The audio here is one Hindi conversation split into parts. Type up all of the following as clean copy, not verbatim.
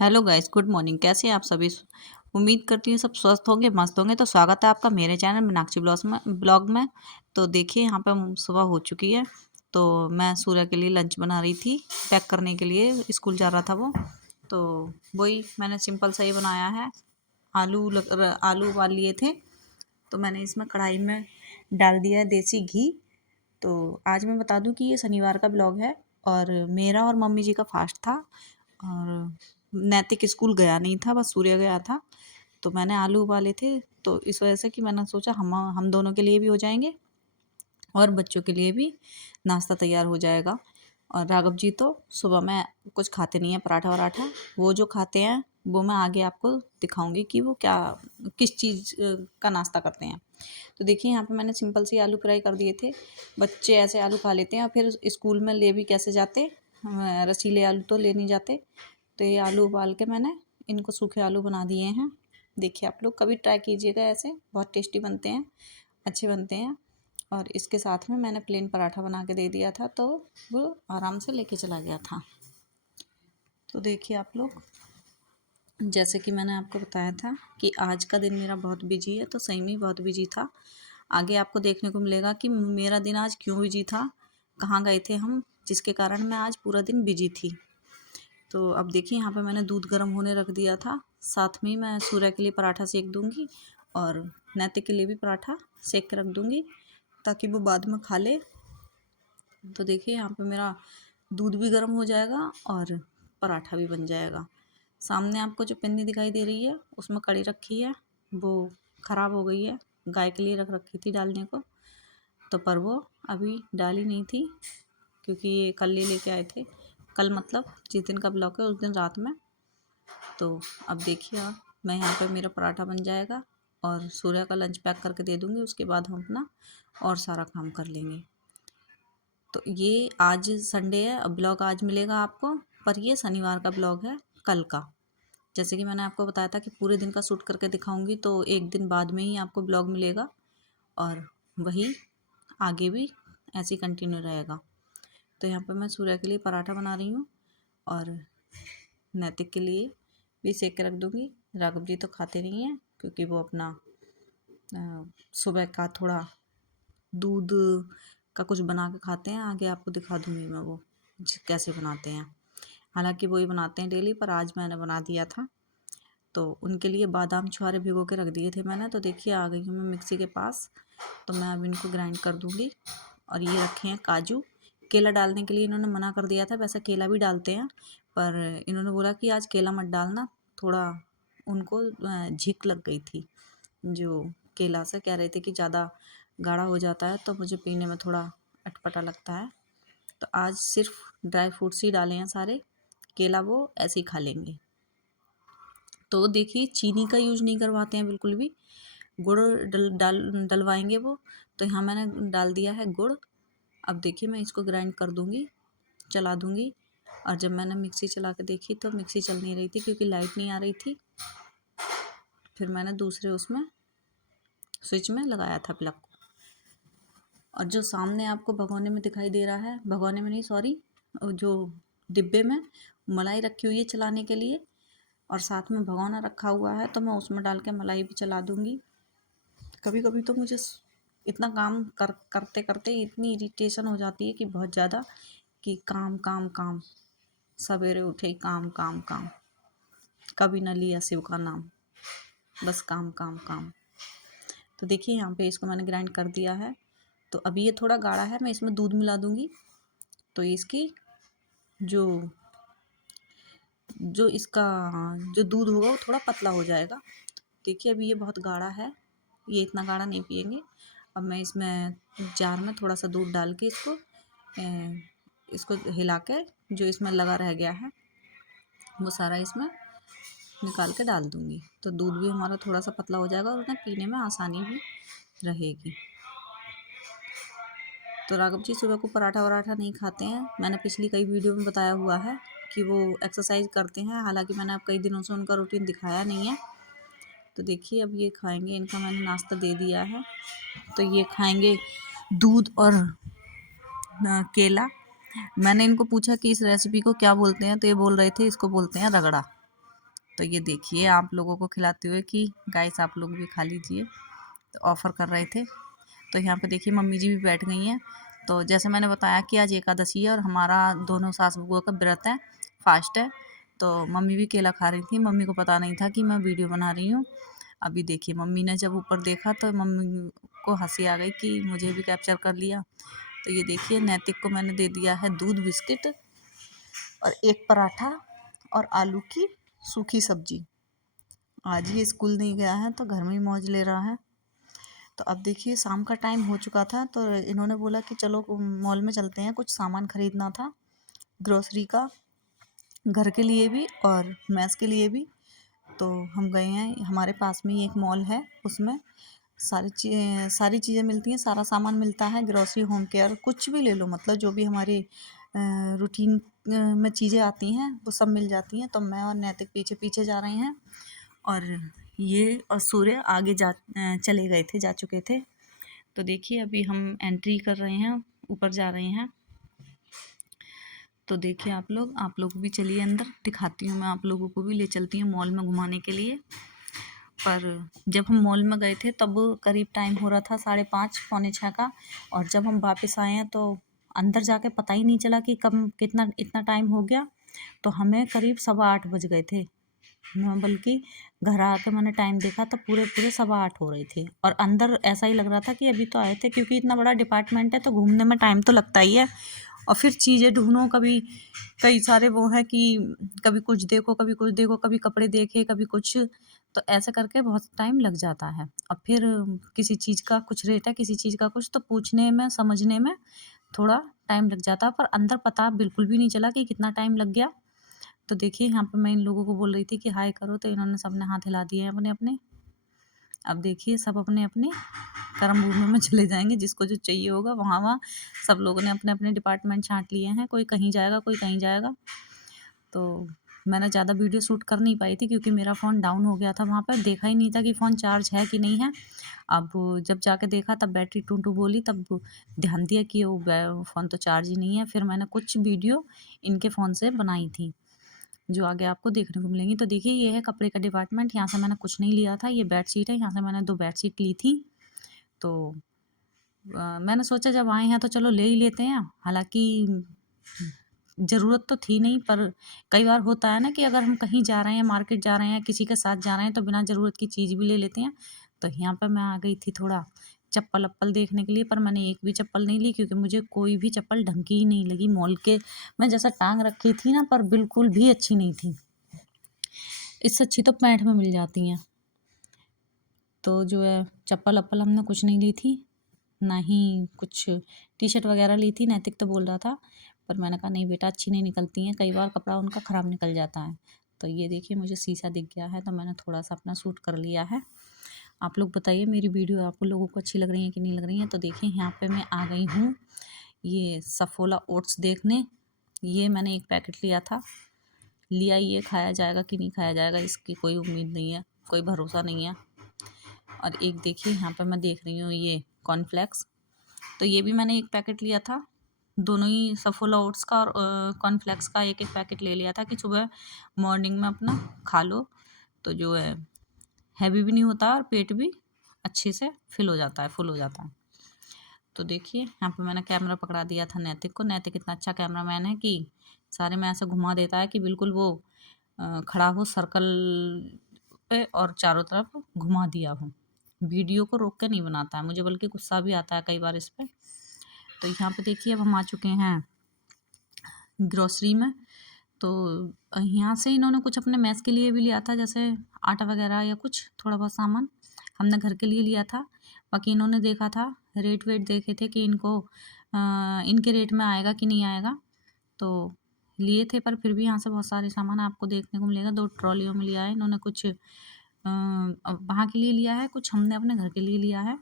Hello guys, good morning. कैसे हैं आप सभी? उम्मीद करती हूँ सब स्वस्थ होंगे, मस्त होंगे। तो स्वागत है आपका मेरे चैनल मीनाक्षी ब्लॉग में। तो देखिए यहाँ पे सुबह हो चुकी है। तो मैं सूर्य के लिए लंच बना रही थी, पैक करने के लिए, स्कूल जा रहा था वो। तो वही मैंने सिंपल सा ही बनाया है। आलू उबाल लिए थे, तो मैंने इसमें कढ़ाई में डाल दिया है देसी घी। तो आज मैं बता दूं कि ये शनिवार का ब्लॉग है और मेरा और मम्मी जी का फास्ट था। और नैतिक स्कूल गया नहीं था, बस सूर्य गया था। तो मैंने आलू उबाले थे, तो इस वजह से कि मैंने सोचा हम दोनों के लिए भी हो जाएंगे और बच्चों के लिए भी नाश्ता तैयार हो जाएगा। और राघव जी तो सुबह में कुछ खाते नहीं है, पराठा वराठा। वो जो खाते हैं वो मैं आगे आपको दिखाऊंगी कि वो क्या किस चीज़ का नाश्ता करते हैं। तो देखिए यहाँ पे मैंने सिंपल सी आलू फ्राई कर दिए थे। बच्चे ऐसे आलू खा लेते हैं और फिर स्कूल में ले भी कैसे जाते, रसीले आलू तो ले नहीं जाते। तो ये आलू उबाल के मैंने इनको सूखे आलू बना दिए हैं। देखिए आप लोग कभी ट्राई कीजिएगा, ऐसे बहुत टेस्टी बनते हैं, अच्छे बनते हैं। और इसके साथ में मैंने प्लेन पराठा बना के दे दिया था, तो वो आराम से लेके चला गया था। तो देखिए आप लोग, जैसे कि मैंने आपको बताया था कि आज का दिन मेरा बहुत बिजी है, तो सही में बहुत बिजी था। आगे आपको देखने को मिलेगा कि मेरा दिन आज क्यों बिजी था, कहाँ गए थे हम, जिसके कारण मैं आज पूरा दिन बिजी थी। तो अब देखिए यहाँ पे मैंने दूध गर्म होने रख दिया था। साथ में ही मैं सूर्य के लिए पराठा सेक दूंगी और नैतिक के लिए भी पराठा सेक के रख दूंगी, ताकि वो बाद में खा ले। तो देखिए यहाँ पे मेरा दूध भी गर्म हो जाएगा और पराठा भी बन जाएगा। सामने आपको जो पिन्नी दिखाई दे रही है उसमें कड़ी रखी है, वो ख़राब हो गई है। गाय के लिए रख रखी थी डालने को, तो पर वो अभी डाली नहीं थी, क्योंकि ये कल ही लेके आए थे। कल मतलब जिस दिन का ब्लॉक है उस दिन रात में। तो अब देखिए आप, मैं यहाँ पे मेरा पराठा बन जाएगा और सूर्य का लंच पैक करके दे दूँगी। उसके बाद हम अपना और सारा काम कर लेंगे। तो ये आज संडे है, अब ब्लॉग आज मिलेगा आपको, पर ये शनिवार का ब्लॉग है कल का। जैसे कि मैंने आपको बताया था कि पूरे दिन का शूट करके दिखाऊंगी, तो एक दिन बाद में ही आपको ब्लॉग मिलेगा और वही आगे भी ऐसे ही कंटिन्यू रहेगा। तो यहाँ पर मैं सूर्य के लिए पराठा बना रही हूँ और नैतिक के लिए भी सेक के रख दूँगी। राघव जी तो खाते नहीं हैं, क्योंकि वो अपना सुबह का थोड़ा दूध का कुछ बना के खाते हैं। आगे आपको दिखा दूँगी मैं वो कैसे बनाते हैं। हालांकि वो ही बनाते हैं डेली, पर आज मैंने बना दिया था। तो उनके लिए बादाम छुहारे भिगो के रख दिए थे मैंने। तो देखिए आ गई हूँ मैं मिक्सी के पास, तो मैं अब इनको ग्राइंड कर दूँगी। और ये रखे हैं काजू। केला डालने के लिए इन्होंने मना कर दिया था, वैसे केला भी डालते हैं, पर इन्होंने बोला कि आज केला मत डालना। थोड़ा उनको झिक लग गई थी, जो केला से कह रहे थे कि ज़्यादा गाढ़ा हो जाता है, तो मुझे पीने में थोड़ा अटपटा लगता है। तो आज सिर्फ ड्राई फ्रूट्स ही डाले हैं सारे, केला वो ऐसे ही खा लेंगे। तो देखिए चीनी का यूज नहीं करवाते हैं बिल्कुल भी, गुड़ डलवाएंगे वो। तो यहाँ मैंने डाल दिया है गुड़। अब देखिए मैं इसको ग्राइंड कर दूँगी, चला दूँगी। और जब मैंने मिक्सी चला के देखी तो मिक्सी चल नहीं रही थी, क्योंकि लाइट नहीं आ रही थी। फिर मैंने दूसरे उसमें स्विच में लगाया था प्लग को। और जो सामने आपको भगोने में दिखाई दे रहा है, भगोने में नहीं सॉरी, जो डिब्बे में मलाई रखी हुई है चलाने के लिए, और साथ में भगोना रखा हुआ है, तो मैं उसमें डाल के मलाई भी चला दूँगी। कभी कभी तो मुझे इतना काम करते करते इतनी इरिटेशन हो जाती है कि बहुत ज़्यादा, कि काम काम काम, सवेरे उठे काम काम काम, कभी न लिया शिव का नाम, बस काम काम काम। तो देखिए यहाँ पे इसको मैंने ग्राइंड कर दिया है। तो अभी ये थोड़ा गाढ़ा है, मैं इसमें दूध मिला दूँगी, तो इसकी जो जो इसका जो दूध होगा वो थोड़ा पतला हो जाएगा। देखिए अभी ये बहुत गाढ़ा है, ये इतना गाढ़ा नहीं पियेंगे। अब मैं इसमें जार में थोड़ा सा दूध डाल के इसको हिला के, जो इसमें लगा रह गया है वो सारा इसमें निकाल के डाल दूँगी। तो दूध भी हमारा थोड़ा सा पतला हो जाएगा और उन्हें पीने में आसानी भी रहेगी। तो राघव जी सुबह को पराठा वराठा नहीं खाते हैं। मैंने पिछली कई वीडियो में बताया हुआ है कि वो एक्सरसाइज करते हैं, हालांकि मैंने अब कई दिनों से उनका रूटीन दिखाया नहीं है। तो देखिए अब ये खाएंगे, इनका मैंने नाश्ता दे दिया है। तो ये खाएंगे दूध और केला। मैंने इनको पूछा कि इस रेसिपी को क्या बोलते हैं, तो ये बोल रहे थे इसको बोलते हैं रगड़ा। तो ये देखिए आप लोगों को खिलाते हुए कि गाइस आप लोग भी खा लीजिए, तो ऑफ़र कर रहे थे। तो यहाँ पे देखिए मम्मी जी भी बैठ गई हैं। तो जैसे मैंने बताया कि आज एकादशी है और हमारा दोनों सास बहू का व्रत है, फास्ट है। तो मम्मी भी केला खा रही थी, मम्मी को पता नहीं था कि मैं वीडियो बना रही हूँ। अभी देखिए मम्मी ने जब ऊपर देखा तो मम्मी को हंसी आ गई कि मुझे भी कैप्चर कर लिया। तो ये देखिए नैतिक को मैंने दे दिया है दूध बिस्किट और एक पराठा और आलू की सूखी सब्जी। आज ये स्कूल नहीं गया है तो घर में ही मौज ले रहा है। तो अब देखिए शाम का टाइम हो चुका था तो इन्होंने बोला कि चलो मॉल में चलते हैं, कुछ सामान खरीदना था ग्रोसरी का, घर के लिए भी और मैस के लिए भी। तो हम गए हैं, हमारे पास में ही एक मॉल है, उसमें सारी चीज़ें मिलती हैं, सारा सामान मिलता है, ग्रोसरी होम केयर कुछ भी ले लो, मतलब जो भी हमारे रूटीन में चीज़ें आती हैं वो सब मिल जाती हैं। तो मैं और नैतिक पीछे पीछे जा रहे हैं और ये और सूर्य आगे चले गए थे, जा चुके थे। तो देखिए अभी हम एंट्री कर रहे हैं, ऊपर जा रहे हैं। तो देखिए आप लोग भी चलिए अंदर, दिखाती हूँ मैं आप लोगों को भी, ले चलती हूँ मॉल में घुमाने के लिए। पर जब हम मॉल में गए थे तब करीब टाइम हो रहा था 5:30 पौने 6 का, और जब हम वापस आए हैं तो अंदर जाके पता ही नहीं चला कि कब कितना इतना टाइम हो गया। तो हमें करीब 8:15 बज गए थे। बल्कि घर आके मैंने टाइम देखा तो पूरे पूरे 8:15 हो रहे थे, और अंदर ऐसा ही लग रहा था कि अभी तो आए थे, क्योंकि इतना बड़ा डिपार्टमेंट है तो घूमने में टाइम तो लगता ही है। और फिर चीज़ें ढूंढो, कभी कई सारे वो है कि कभी कुछ देखो कभी कुछ देखो, कभी कपड़े देखे कभी कुछ, तो ऐसे करके बहुत टाइम लग जाता है। और फिर किसी चीज़ का कुछ रेट है, किसी चीज़ का कुछ, तो पूछने में समझने में थोड़ा टाइम लग जाता है, पर अंदर पता बिल्कुल भी नहीं चला कि कितना टाइम लग गया। तो देखिए यहाँ पे मैं इन लोगों को बोल रही थी कि हाय करो, तो इन्होंने सबने हाथ हिला दिए हैं अपने अपने। अब देखिए सब अपने अपने कर्म भूमि में चले जाएंगे, जिसको जो चाहिए होगा वहाँ वहाँ सब लोगों ने अपने अपने डिपार्टमेंट छांट लिए हैं, कोई कहीं जाएगा कोई कहीं जाएगा। तो मैंने ज़्यादा वीडियो शूट कर नहीं पाई थी क्योंकि मेरा फ़ोन डाउन हो गया था, वहाँ पर देखा ही नहीं था कि फ़ोन चार्ज है कि नहीं है। अब जब जाके देखा तब बैटरी टू टू बोली, तब ध्यान दिया कि वो फ़ोन तो चार्ज ही नहीं है। फिर मैंने कुछ वीडियो इनके फ़ोन से बनाई थी जो आगे आपको देखने को मिलेंगी। तो देखिए ये है कपड़े का डिपार्टमेंट, यहाँ से मैंने कुछ नहीं लिया था, ये बेडशीट है, यहाँ से मैंने 2 बेडशीट ली थी। तो मैंने सोचा जब आए हैं तो चलो ले ही लेते हैं, हालाँकि ज़रूरत तो थी नहीं, पर कई बार होता है ना कि अगर हम कहीं जा रहे हैं, मार्केट जा रहे हैं, किसी के साथ जा रहे हैं, तो बिना ज़रूरत की चीज़ भी ले लेते हैं। तो यहाँ पे मैं आ गई थी थोड़ा चप्पल-वप्पल देखने के लिए, पर मैंने एक भी चप्पल नहीं ली क्योंकि मुझे कोई भी चप्पल ढंग की ही नहीं लगी। मॉल के में जैसा टाँग रखी थी ना, पर बिल्कुल भी अच्छी नहीं थी। इससे अच्छी तो पैंट में मिल जाती हैं। तो जो है चप्पल-वप्पल हमने कुछ नहीं ली थी, ना ही कुछ टी-शर्ट वगैरह ली थी। नैतिक तो बोल रहा था, पर मैंने कहा नहीं बेटा अच्छी नहीं निकलती हैं, कई बार कपड़ा उनका ख़राब निकल जाता है। तो ये देखिए मुझे शीशा दिख गया है तो मैंने थोड़ा-सा अपना शूट कर लिया है। आप लोग बताइए मेरी वीडियो आप लोगों को अच्छी लग रही है कि नहीं लग रही है। तो देखिए यहाँ पे मैं आ गई हूँ ये सफोला ओट्स देखने। ये मैंने एक पैकेट लिया था, लिया, ये खाया जाएगा कि नहीं खाया जाएगा इसकी कोई उम्मीद नहीं है, कोई भरोसा नहीं है। और एक देखिए यहाँ पर मैं देख रही हूँ ये कॉर्नफ्लेक्स, तो ये भी मैंने एक पैकेट लिया था। दोनों ही सफोला ओट्स का और कॉर्नफ्लेक्स का एक एक पैकेट ले लिया था कि सुबह मॉर्निंग में अपना खा लो, तो जो है हैवी भी नहीं होता और पेट भी अच्छे से फिल हो जाता है, फुल हो जाता है। तो देखिए यहाँ पे मैंने कैमरा पकड़ा दिया था नैतिक को। नैतिक इतना अच्छा कैमरामैन है कि सारे में ऐसे घुमा देता है कि बिल्कुल वो खड़ा हो सर्कल पे और चारों तरफ घुमा दिया हो। वीडियो को रोक के नहीं बनाता है, मुझे बल्कि गुस्सा भी आता है कई बार इस पे। तो यहाँ पे देखिए अब हम आ चुके हैं ग्रोसरी में। तो यहाँ से इन्होंने कुछ अपने मैस के लिए भी लिया था, जैसे आटा वगैरह या कुछ थोड़ा बहुत सामान हमने घर के लिए लिया था। बाकी इन्होंने देखा था, रेट वेट देखे थे कि इनके रेट में आएगा कि नहीं आएगा, तो लिए थे। पर फिर भी यहाँ से बहुत सारे सामान आपको देखने को मिलेगा। 2 ट्रॉलियों में लिया है इन्होंने, कुछ वहाँ के लिए लिया है, कुछ हमने अपने घर के लिए लिया है।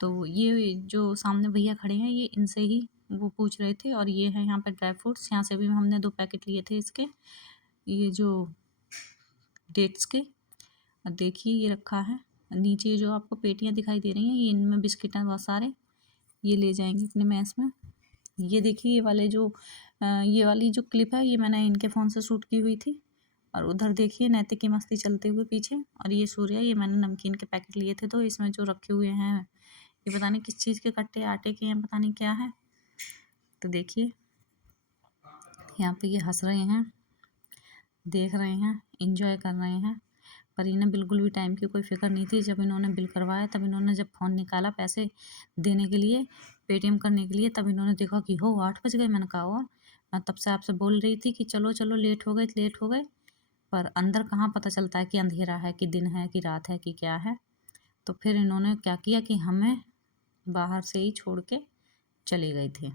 तो ये जो सामने भैया खड़े हैं ये इनसे ही वो पूछ रहे थे। और ये है यहाँ पे ड्राई फ्रूट्स, यहाँ से भी हमने 2 पैकेट लिए थे इसके, ये जो डेट्स के। और देखिए ये रखा है नीचे, जो आपको पेटियाँ दिखाई दे रही हैं ये, इनमें बिस्किट हैं बहुत सारे, ये ले जाएंगे अपने मैस में। ये देखिए ये वाले जो ये वाली जो क्लिप है ये मैंने इनके फ़ोन से शूट की हुई थी। और उधर देखिए नैतिक की मस्ती चलते हुए पीछे। और ये सूर्या, ये मैंने नमकीन के पैकेट लिए थे, तो इसमें जो रखे हुए हैं ये पता नहीं किस चीज़ के कट्टे, आटे के हैं, पता नहीं क्या है। तो देखिए यहाँ पे ये हंस रहे हैं, देख रहे हैं, इंजॉय कर रहे हैं। पर इन्हें बिल्कुल भी टाइम की कोई फिक्र नहीं थी। जब इन्होंने बिल करवाया, तब इन्होंने जब फ़ोन निकाला पैसे देने के लिए, पेटीएम करने के लिए, तब इन्होंने देखा कि हो 8 बज गए। मैंने कहा और मैं तब से आपसे बोल रही थी कि चलो चलो, लेट हो गए, लेट हो गए। पर अंदर कहाँ पता चलता है कि अंधेरा है कि दिन है कि रात है कि क्या है। तो फिर इन्होंने क्या किया कि हमें बाहर से ही छोड़ के चले गए थे।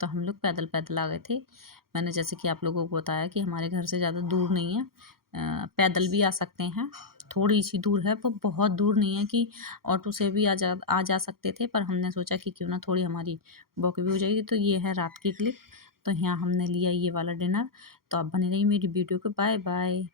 तो हम लोग पैदल पैदल आ गए थे। मैंने जैसे कि आप लोगों को बताया कि हमारे घर से ज़्यादा दूर नहीं है, पैदल भी आ सकते हैं। थोड़ी सी दूर है, वो बहुत दूर नहीं है कि ऑटो से भी आ जा सकते थे। पर हमने सोचा कि क्यों ना थोड़ी हमारी वॉक भी हो जाएगी। तो ये है रात की क्लिप। तो यहाँ हमने लिया ये वाला डिनर। तो आप बने रहिए मेरी वीडियो को। Bye bye.